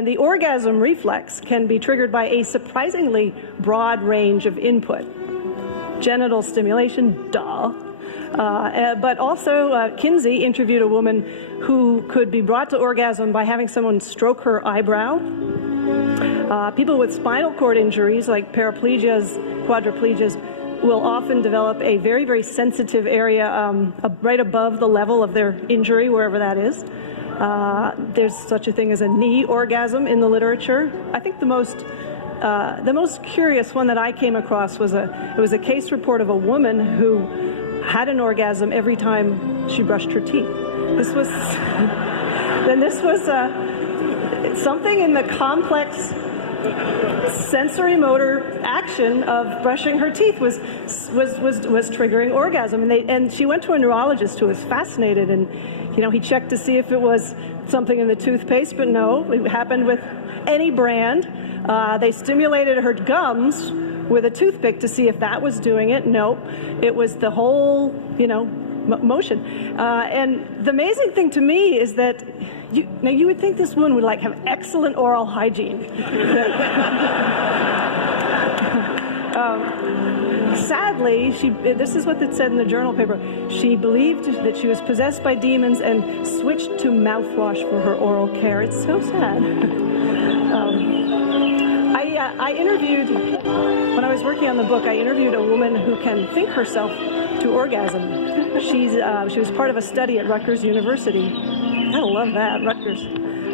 And the orgasm reflex can be triggered by a surprisingly broad range of input. Genital stimulation, duh. But also, Kinsey interviewed a woman who could be brought to orgasm by having someone stroke her eyebrow. People with spinal cord injuries, like paraplegias, quadriplegias, will often develop a very, very sensitive area right above the level of their injury, wherever that is. There's such a thing as a knee orgasm in the literature. I think the most curious one that I came across was it was a case report of a woman who had an orgasm every time she brushed her teeth. This was something in the complex sensory motor action of brushing her teeth was triggering orgasm, and she went to a neurologist who was fascinated, and he checked to see if it was something in the toothpaste, but no, it happened with any brand. They stimulated her gums with a toothpick to see if that was doing it. Nope, it was the whole motion. And the amazing thing to me is that you would think this woman would have excellent oral hygiene. Sadly, this is what it said in the journal paper. She believed that she was possessed by demons and switched to mouthwash for her oral care. It's so sad. I interviewed, when I was working on the book, I interviewed a woman who can think herself to orgasm. She was part of a study at Rutgers University. I love that, Rutgers.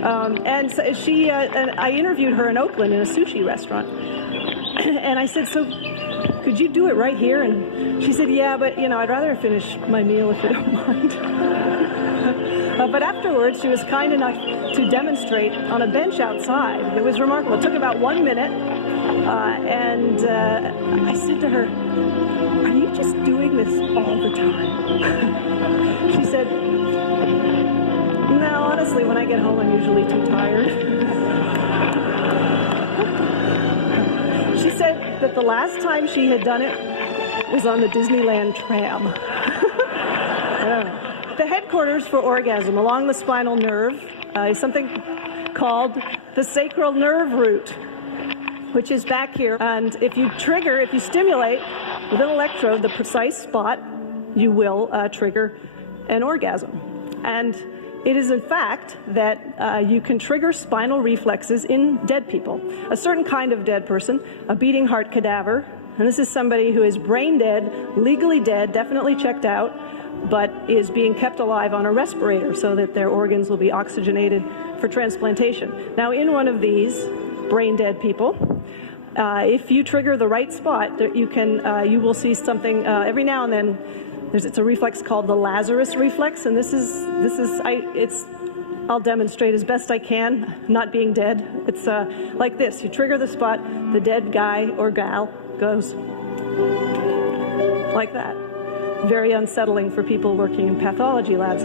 And so I interviewed her in Oakland in a sushi restaurant. And I said, so could you do it right here? And she said, yeah, but I'd rather finish my meal if you don't mind. But afterwards, she was kind enough to demonstrate on a bench outside. It was remarkable. It took about 1 minute. And I said to her, are you just doing this all the time? She said, no, honestly, when I get home, I'm usually too tired. She said that the last time she had done it was on the Disneyland tram. The headquarters for orgasm along the spinal nerve is something called the sacral nerve root, which is back here. And if you stimulate with an electrode the precise spot, you will trigger an orgasm. And it is in fact that you can trigger spinal reflexes in dead people. A certain kind of dead person, a beating heart cadaver, and this is somebody who is brain dead, legally dead, definitely checked out, but is being kept alive on a respirator so that their organs will be oxygenated for transplantation. Now, in one of these brain dead people, if you trigger the right spot, you will see something every now and then. It's a reflex called the Lazarus reflex, and I'll demonstrate as best I can, not being dead. It's like this. You trigger the spot, the dead guy or gal goes like that. Very unsettling for people working in pathology labs.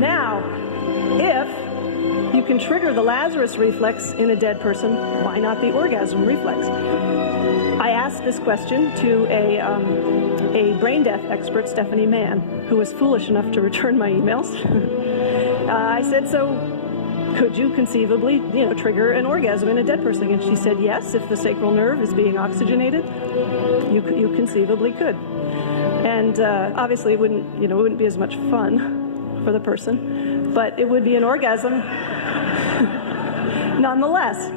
Now, if you can trigger the Lazarus reflex in a dead person, why not the orgasm reflex? I asked this question to a brain death expert, Stephanie Mann, who was foolish enough to return my emails. I said, so could you conceivably, trigger an orgasm in a dead person? And she said, yes, if the sacral nerve is being oxygenated, you conceivably could. And obviously it wouldn't be as much fun for the person, but it would be an orgasm nonetheless.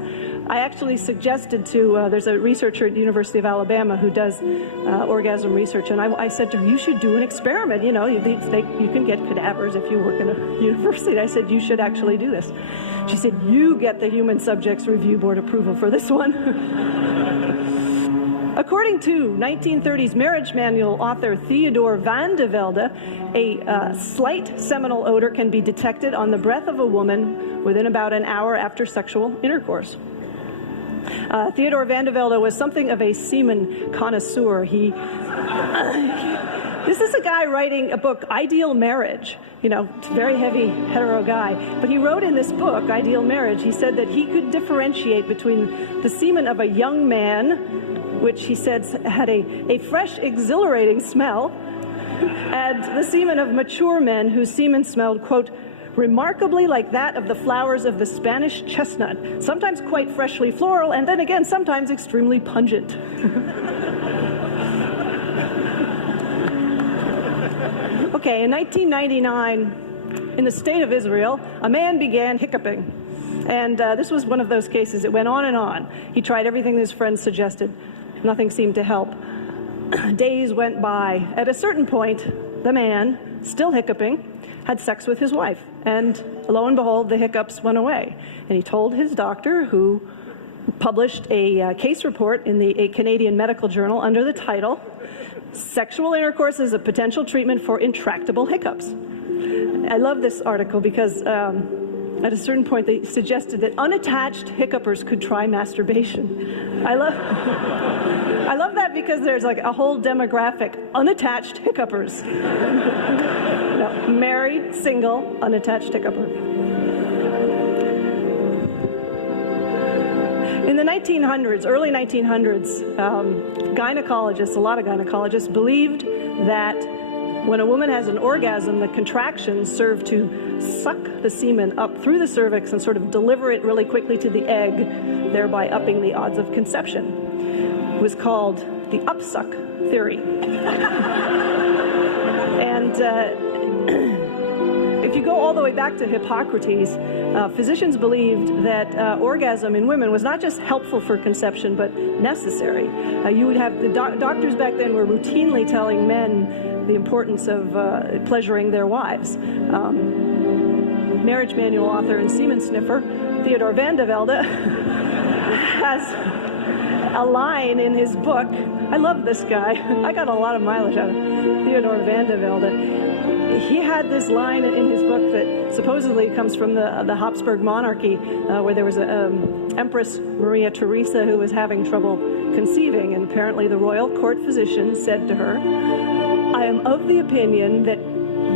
I actually suggested there's a researcher at the University of Alabama who does orgasm research, and I said to her, you should do an experiment. You can get cadavers if you work in a university. I said, you should actually do this. She said, you get the Human Subjects Review Board approval for this one. According to 1930s marriage manual author Theodore Van de Velde, a slight seminal odor can be detected on the breath of a woman within about an hour after sexual intercourse. Theodore Van de Velde was something of a semen connoisseur. This is a guy writing a book, Ideal Marriage. It's a very heavy, hetero guy. But he wrote in this book, Ideal Marriage, he said that he could differentiate between the semen of a young man, which he said had a fresh, exhilarating smell, and the semen of mature men whose semen smelled, quote, remarkably like that of the flowers of the Spanish chestnut, sometimes quite freshly floral, and then again sometimes extremely pungent. Okay, in 1999, in the state of Israel, a man began hiccuping. And this was one of those cases. It went on and on. He tried everything his friends suggested. Nothing seemed to help. Days went by. At a certain point, the man, still hiccuping, had sex with his wife. And lo and behold, the hiccups went away. And he told his doctor, who published a case report in a Canadian medical journal under the title, "Sexual Intercourse is a Potential Treatment for Intractable Hiccups." I love this article because at a certain point they suggested that unattached hiccupers could try masturbation. I love that because there's like a whole demographic, unattached hiccupers. No, married, single, unattached hiccupper. In the 1900s, early 1900s, gynecologists, a lot of gynecologists, believed that when a woman has an orgasm, the contractions serve to suck the semen up through the cervix and sort of deliver it really quickly to the egg, thereby upping the odds of conception. It was called the upsuck theory. And if you go all the way back to Hippocrates, physicians believed that orgasm in women was not just helpful for conception, but necessary. You would have the doctors back then were routinely telling men the importance of pleasuring their wives. Marriage manual author and semen sniffer Theodore Van de Velde has a line in his book. I love this guy. I got a lot of mileage out of Theodore Van de Velde. He had this line in his book that supposedly comes from the Habsburg monarchy, where there was an Empress Maria Theresa who was having trouble conceiving, and apparently the royal court physician said to her, "I am of the opinion that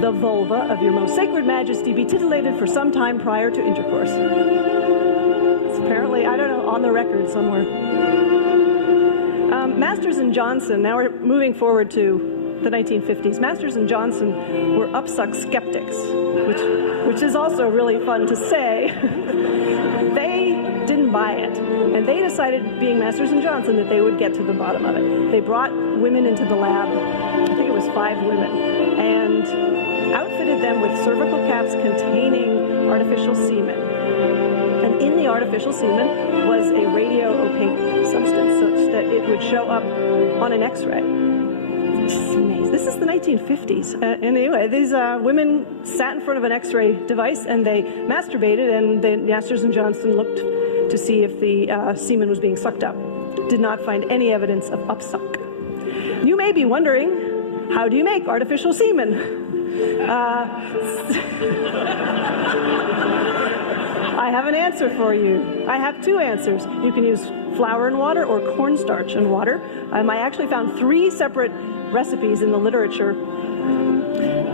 the vulva of your most sacred majesty be titillated for some time prior to intercourse." It's apparently, I don't know, on the record somewhere. Masters and Johnson, now we're moving forward to the 1950s. Masters and Johnson were upsuck skeptics, which is also really fun to say. They didn't buy it, and they decided, being Masters and Johnson, that they would get to the bottom of it. They brought women into the lab, I think it was 5 women, and outfitted them with cervical caps containing artificial semen. And in the artificial semen was a radio-opaque substance such that it would show up on an X-ray. This is the 1950s. Anyway, these women sat in front of an X-ray device and they masturbated, and the Masters and Johnson looked to see if the semen was being sucked up. Did not find any evidence of upsuck. You may be wondering, how do you make artificial semen? I have an answer for you. I have 2 answers. You can use flour and water or cornstarch and water. I actually found 3 separate recipes in the literature.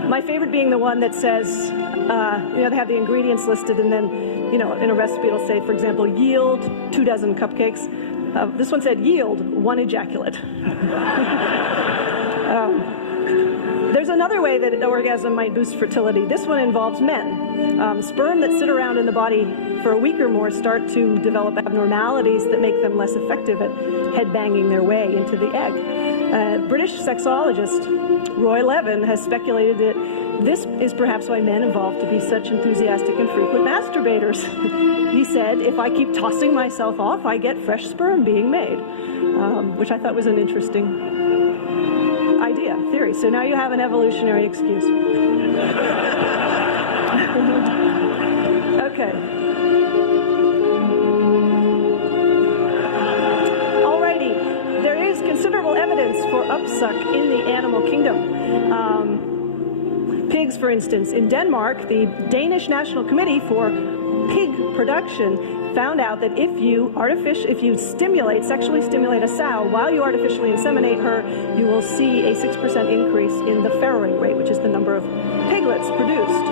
My favorite being the one that says, they have the ingredients listed, and then, in a recipe it'll say, for example, yield 2 dozen cupcakes. This one said yield 1 ejaculate. There's another way that an orgasm might boost fertility. This one involves men. Sperm that sit around in the body for a week or more start to develop abnormalities that make them less effective at head-banging their way into the egg. British sexologist Roy Levin has speculated that this is perhaps why men evolved to be such enthusiastic and frequent masturbators. He said, if I keep tossing myself off, I get fresh sperm being made, which I thought was an interesting theory. So now you have an evolutionary excuse. Okay. Alrighty. There is considerable evidence for upsuck in the animal kingdom. Pigs, for instance. In Denmark, the Danish National Committee for Pig Production found out that if you sexually stimulate a sow while you artificially inseminate her, you will see a 6% increase in the farrowing rate, which is the number of piglets produced.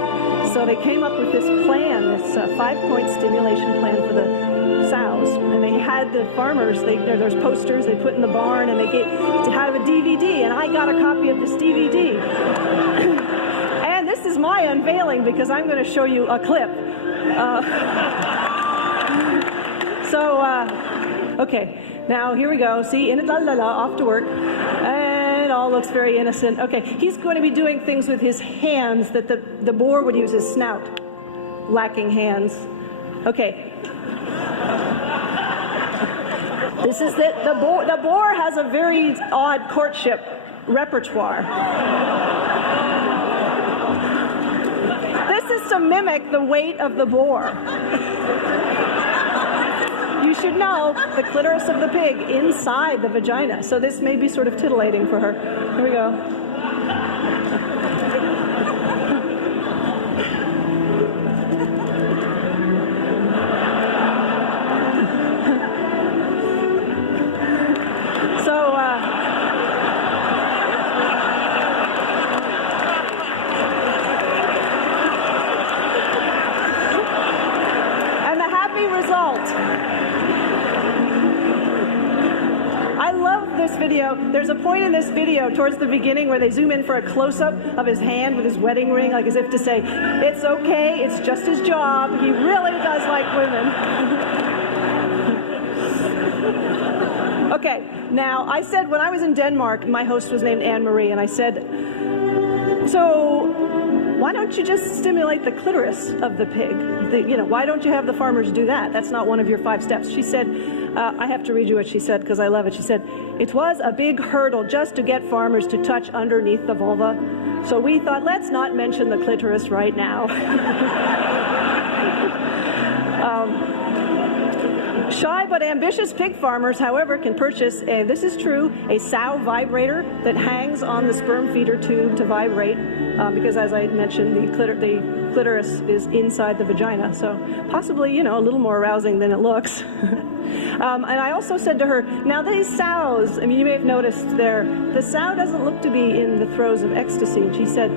So they came up with this plan, this 5-point stimulation plan for the sows, and they had the farmers, there's posters they put in the barn, and they have a DVD, and I got a copy of this DVD. And this is is my unveiling because I'm going to show you a clip. Okay, now here we go. See, off to work. And it all looks very innocent. Okay, he's going to be doing things with his hands that the boar would use his snout. Lacking hands. Okay. This is the boar has a very odd courtship repertoire. This is to mimic the weight of the boar. You should know the clitoris of the pig inside the vagina, so this may be sort of titillating for her. Here we go. And the happy result. I love this video. There's a point in this video towards the beginning where they zoom in for a close-up of his hand with his wedding ring, like as if to say, it's okay, it's just his job. He really does like women. Okay, now I said when I was in Denmark, my host was named Anne-Marie, and I said, so why don't you just stimulate the clitoris of the pig? Why don't you have the farmers do that? That's not one of your 5 steps. She said, I have to read you what she said because I love it. She said, it was a big hurdle just to get farmers to touch underneath the vulva. So we thought, let's not mention the clitoris right now. Shy but ambitious pig farmers, however, can purchase, this is true, a sow vibrator that hangs on the sperm feeder tube to vibrate, because as I mentioned, the clitoris is inside the vagina, so possibly, a little more arousing than it looks. And I also said to her, now these sows, you may have noticed the sow doesn't look to be in the throes of ecstasy. And she said,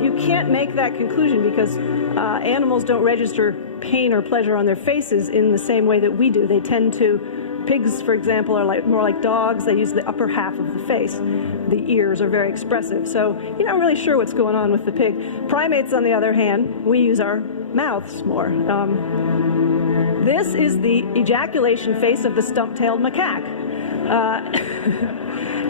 you can't make that conclusion because animals don't register pain or pleasure on their faces in the same way that we do. They tend to, pigs, for example, are more like dogs. They use the upper half of the face. The ears are very expressive. So you're not really sure what's going on with the pig. Primates, on the other hand, we use our mouths more. This is the ejaculation face of the stump-tailed macaque.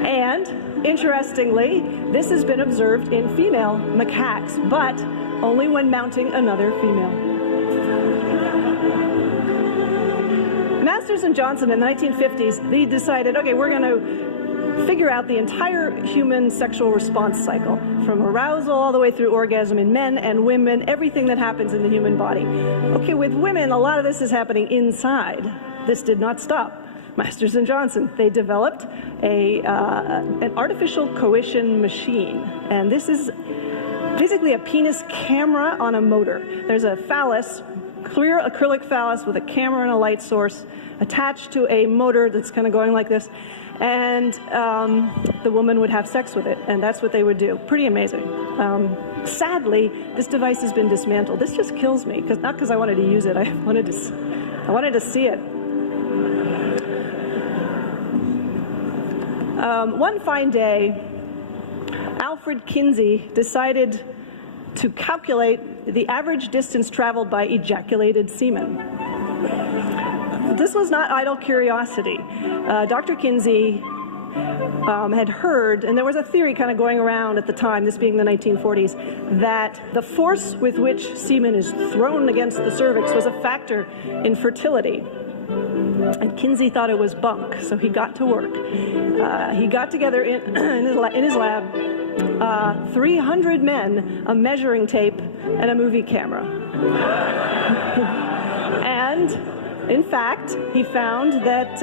And interestingly, this has been observed in female macaques, but only when mounting another female. Masters and Johnson in the 1950s, they decided, okay, we're going to figure out the entire human sexual response cycle, from arousal all the way through orgasm in men and women, everything that happens in the human body. Okay, with women, a lot of this is happening inside. This did not stop. Masters and Johnson, they developed an artificial coition machine, and this is basically a penis camera on a motor. There's a phallus, clear acrylic phallus with a camera and a light source attached to a motor that's kind of going like this, and the woman would have sex with it, and that's what they would do. Pretty amazing. Sadly, this device has been dismantled. This just kills me, not because I wanted to use it. I wanted to see it. One fine day, Alfred Kinsey decided to calculate the average distance traveled by ejaculated semen. This was not idle curiosity. Dr. Kinsey had heard, and there was a theory kind of going around at the time, this being the 1940s, that the force with which semen is thrown against the cervix was a factor in fertility. And Kinsey thought it was bunk, so he got to work. He got together in his lab 300 men, a measuring tape, and a movie camera. And in fact, he found that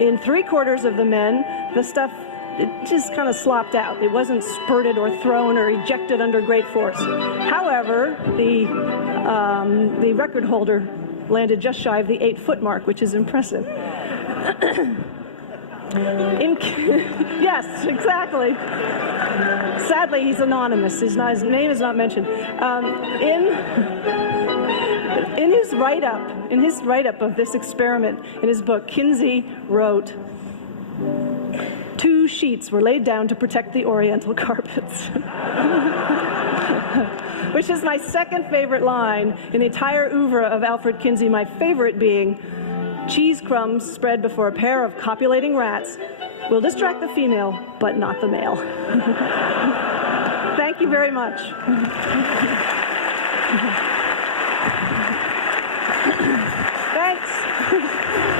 in 3/4 of the men, the stuff, it just kind of slopped out. It wasn't spurted or thrown or ejected under great force. However, the record holder landed just shy of the 8-foot mark, which is impressive. Yes, exactly. Sadly, he's anonymous. His name is not mentioned. In his write-up of this experiment, in his book, Kinsey wrote, 2 sheets were laid down to protect the oriental carpets. which is my second favorite line in the entire oeuvre of Alfred Kinsey, my favorite being, cheese crumbs spread before a pair of copulating rats will distract the female, but not the male. Thank you very much. Thanks.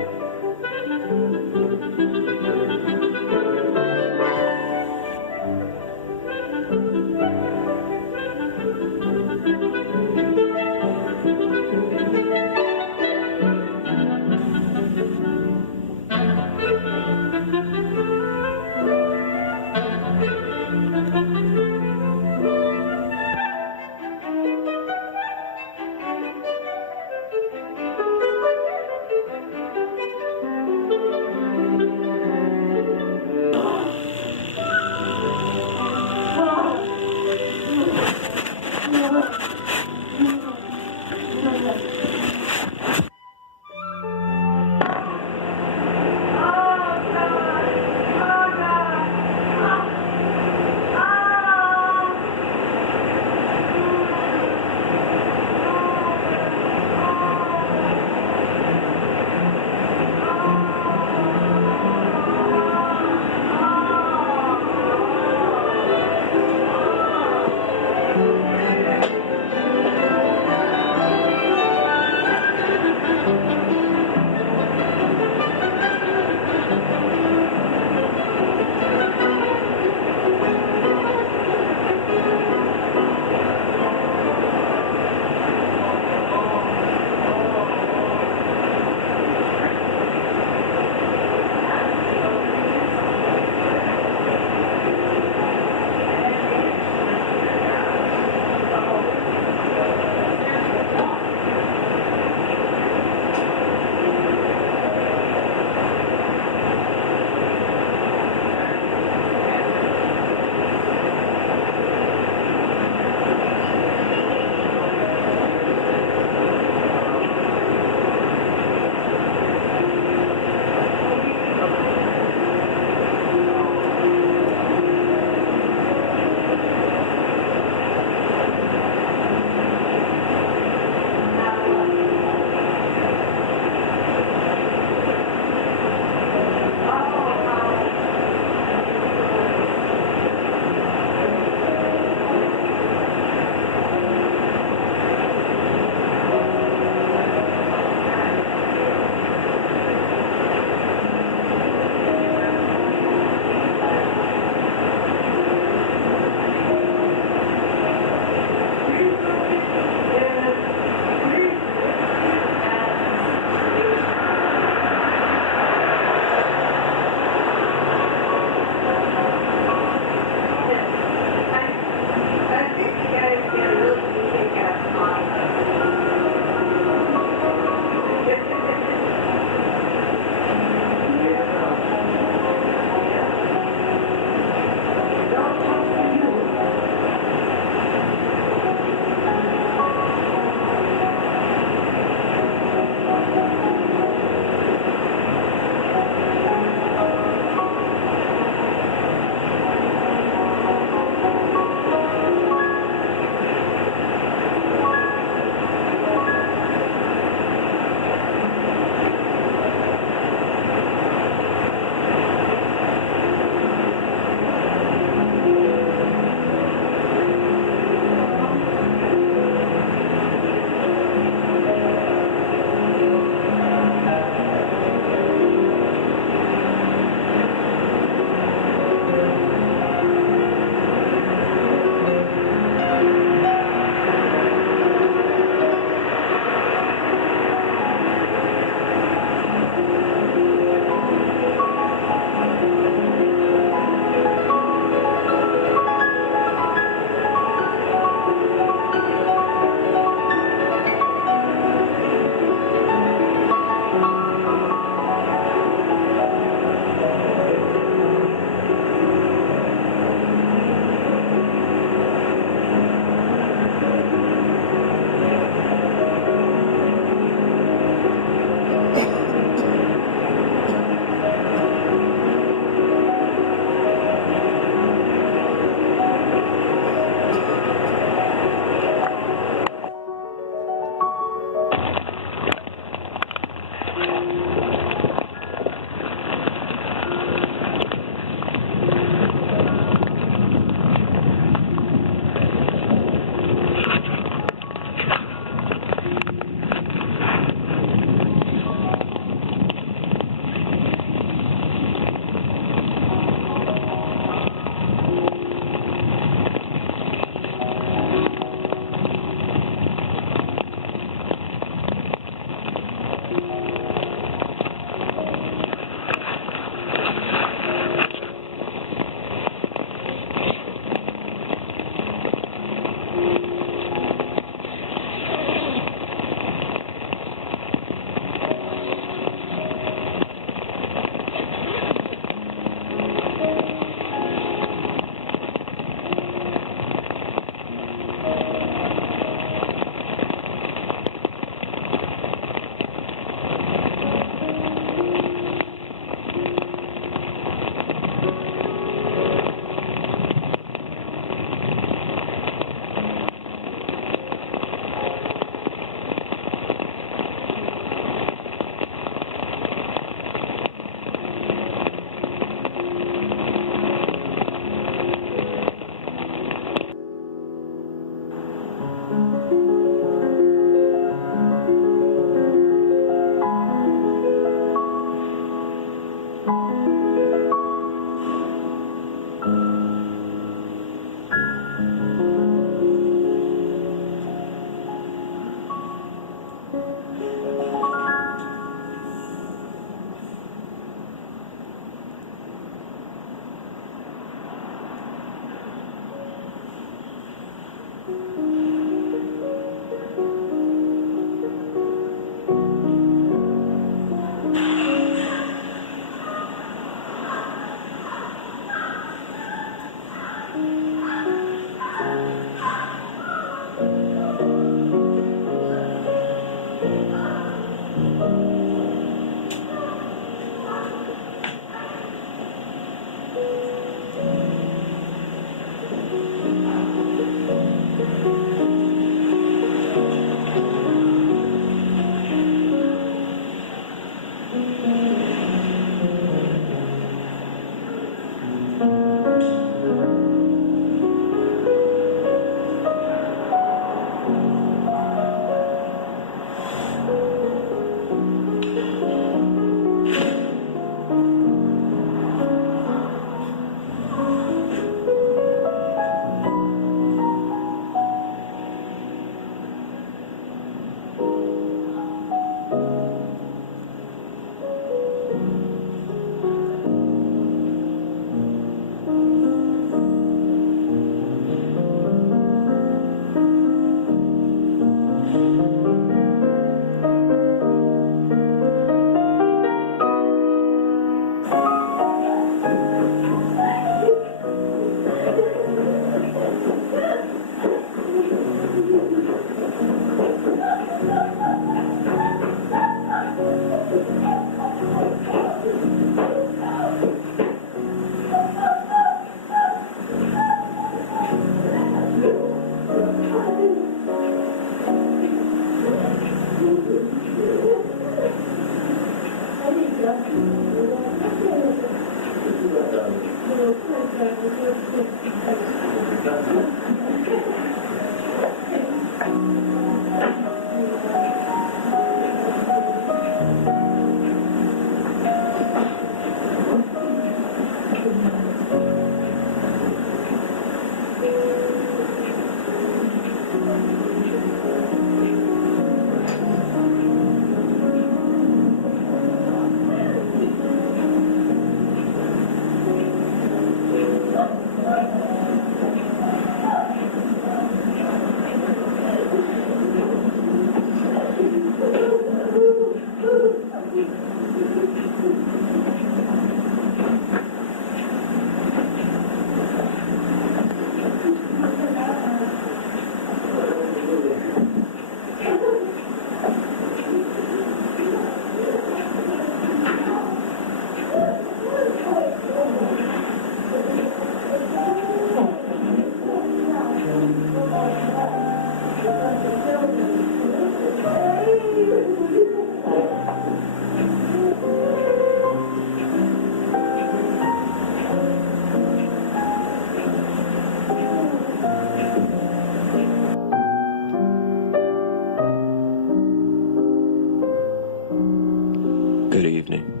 Good evening.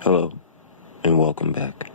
Hello, and welcome back.